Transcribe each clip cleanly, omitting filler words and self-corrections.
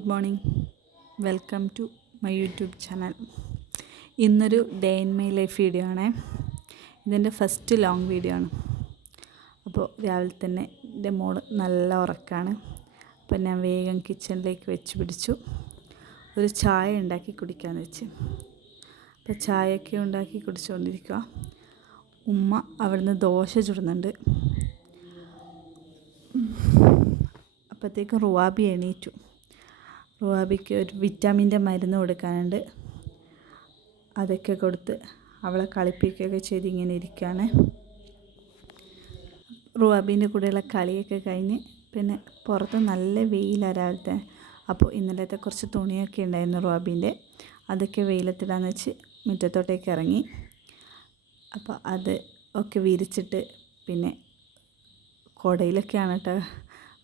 Good morning, welcome to my YouTube channel. ഇന്നൊരു day in my life video ആണേ. ഇതെൻ്റെ first long video ആണ്. അപ്പോൾ രാവിലെ തന്നെ എൻ്റെ മോള് നല്ല ഉറക്കമാണ്. അപ്പോൾ ഞാൻ വേഗം കിച്ചണിലേക്ക് വെച്ച് പിടിച്ചു. ഒരു ചായ ഉണ്ടാക്കി കുടിക്കാമെന്ന് വെച്ച്. അപ്പോൾ ചായയൊക്കെ ഉണ്ടാക്കി കുടിച്ചുകൊണ്ടിരിക്കുക. ഉമ്മ അവിടുന്ന് ദോശ ചുടുന്നുണ്ട്. അപ്പോഴത്തേക്കും റുവാബി എണീറ്റു. റുവാബിക്ക് ഒരു വിറ്റാമിൻ്റെ മരുന്ന് കൊടുക്കാനുണ്ട്. അതൊക്കെ കൊടുത്ത് അവളെ കളിപ്പിക്കുകയൊക്കെ ചെയ്ത് ഇങ്ങനെ ഇരിക്കുകയാണ്. റുവാബീൻ്റെ കൂടെയുള്ള കളിയൊക്കെ കഴിഞ്ഞ് പിന്നെ പുറത്ത് നല്ല വെയിലാണ് രാവിലത്തെ. അപ്പോൾ ഇന്നലത്തെ കുറച്ച് തുണിയൊക്കെ ഉണ്ടായിരുന്നു റുവാബീൻ്റെ. അതൊക്കെ വെയിലത്തിടാന്ന് വെച്ച് മുറ്റത്തോട്ടേക്ക് ഇറങ്ങി. അപ്പോൾ അത് ഒക്കെ വിരിച്ചിട്ട് പിന്നെ കുടയിലൊക്കെയാണ് കേട്ടോ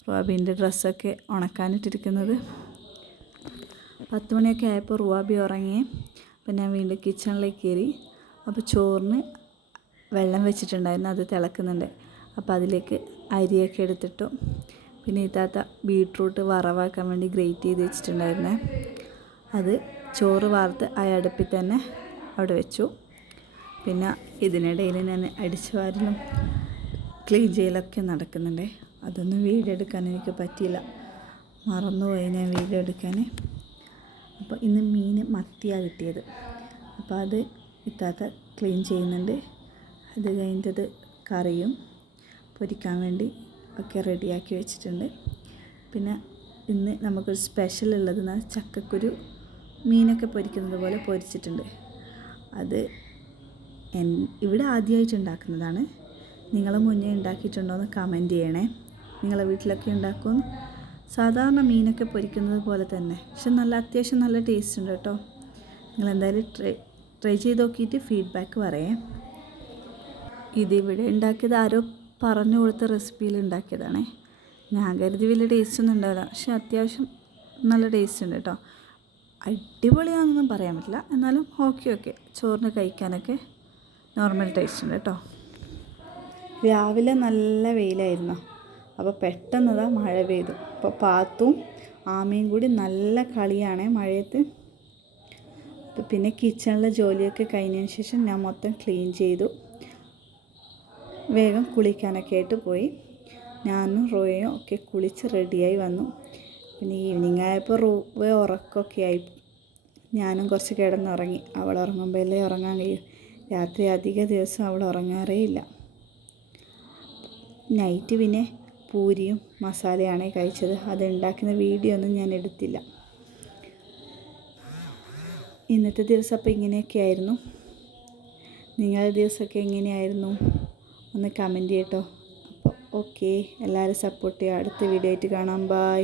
റുവാബീൻ്റെ ഡ്രസ്സൊക്കെ ഉണക്കാനിട്ടിരിക്കുന്നത്. 10 മണിയൊക്കെ ആയപ്പോൾ റുവാബി ഉറങ്ങി. അപ്പോൾ ഞാൻ വീണ്ടും കിച്ചണിലേക്ക് കയറി. അപ്പോൾ ചോറിന് വെള്ളം വെച്ചിട്ടുണ്ടായിരുന്നു, അത് തിളക്കുന്നുണ്ട്. അപ്പോൾ അതിലേക്ക് അരിയൊക്കെ എടുത്തിട്ടു. പിന്നെ ഇത്താത്ത ബീട്രൂട്ട് വറവാക്കാൻ വേണ്ടി ഗ്രേറ്റ് ചെയ്ത് വെച്ചിട്ടുണ്ടായിരുന്നേ. അത് ചോറ് വാർത്ത് ആ അടുപ്പിൽ തന്നെ അവിടെ വെച്ചു. പിന്നെ ഇതിനിടയിൽ ഞാൻ അടിച്ചു വാരലും ക്ലീൻ ചെയ്യലൊക്കെ നടക്കുന്നുണ്ട്. അതൊന്നും വീഡിയോ എടുക്കാൻ എനിക്ക് പറ്റിയില്ല, മറന്നുപോയി ഞാൻ വീഡിയോ എടുക്കാൻ. അപ്പോൾ ഇന്ന് മീൻ മത്തിയാണ് കിട്ടിയത്. അപ്പോൾ അത് ഇത്താത്ത ക്ലീൻ ചെയ്യുന്നുണ്ട്. അത് കഴിഞ്ഞിട്ടത് കറിയും പൊരിക്കാൻ വേണ്ടി ഒക്കെ റെഡിയാക്കി വെച്ചിട്ടുണ്ട്. പിന്നെ ഇന്ന് നമുക്കൊരു സ്പെഷ്യൽ ഉള്ളതെന്ന് ചക്കക്കുരു മീനൊക്കെ പൊരിക്കുന്നത് പോലെ പൊരിച്ചിട്ടുണ്ട്. അത് ഇവിടെ ആദ്യമായിട്ട് ഉണ്ടാക്കുന്നതാണ്. നിങ്ങൾ മുന്നേ ഉണ്ടാക്കിയിട്ടുണ്ടോ എന്ന് കമൻറ്റ് ചെയ്യണേ. നിങ്ങളെ വീട്ടിലൊക്കെ ഉണ്ടാക്കുമെന്ന്. സാധാരണ മീനൊക്കെ പൊരിക്കുന്നത് പോലെ തന്നെ, പക്ഷെ അത്യാവശ്യം നല്ല ടേസ്റ്റ് ഉണ്ട് കേട്ടോ. നിങ്ങളെന്തായാലും ട്രൈ ചെയ്ത് നോക്കിയിട്ട് ഫീഡ്ബാക്ക് പറയേ. ഇതിവിടെ ഉണ്ടാക്കിയത് ആരോ പറഞ്ഞു കൊടുത്ത റെസിപ്പിയിൽ ഉണ്ടാക്കിയതാണേ. ഞാൻ കരുതി വലിയ ടേസ്റ്റ് ഒന്നും ഉണ്ടാവില്ല, പക്ഷെ അത്യാവശ്യം നല്ല ടേസ്റ്റ് ഉണ്ട് കേട്ടോ. അടിപൊളിയാണെന്നൊന്നും പറയാൻ പറ്റില്ല, എന്നാലും ഓക്കെ ചോറിന് കഴിക്കാനൊക്കെ നോർമൽ ടേസ്റ്റ് ഉണ്ട് കേട്ടോ. രാവിലെ നല്ല വെയിലായിരുന്നു. അപ്പോൾ പെട്ടെന്നതാ മഴ പെയ്തു. അപ്പോൾ പാത്തും ആമയും കൂടി നല്ല കളിയാണ് മഴയത്ത്. അപ്പോൾ പിന്നെ കിച്ചണിലെ ജോലിയൊക്കെ കഴിഞ്ഞതിന് ശേഷം ഞാൻ മൊത്തം ക്ലീൻ ചെയ്തു. വേഗം കുളിക്കാനൊക്കെ ആയിട്ട് പോയി. ഞാനും റോയയും ഒക്കെ കുളിച്ച് റെഡിയായി വന്നു. പിന്നെ ഈവനിങ് ആയപ്പോൾ റോയ ഉറക്കമൊക്കെ ആയി. ഞാനും കുറച്ച് കിടന്നുറങ്ങി. അവൾ ഉറങ്ങുമ്പോഴല്ലേ ഉറങ്ങാൻ കഴിയും. രാത്രി അധിക ദിവസം അവൾ ഉറങ്ങാറേ ഇല്ല. നൈറ്റ് പിന്നെ പൂരിയും മസാലയാണ് കഴിച്ചത്. അത് ഉണ്ടാക്കുന്ന വീഡിയോ ഒന്നും ഞാൻ എടുത്തില്ല. ഇന്നത്തെ ദിവസം അപ്പോൾ ഇങ്ങനെയൊക്കെ ആയിരുന്നു. നിങ്ങളുടെ ദിവസമൊക്കെ എങ്ങനെയായിരുന്നു ഒന്ന് കമൻറ്റ് ചെയ്യട്ടോ. അപ്പോൾ ഓക്കെ, എല്ലാവരും സപ്പോർട്ട് ചെയ്യുക. അടുത്ത വീഡിയോ ആയിട്ട് കാണാം. ബൈ.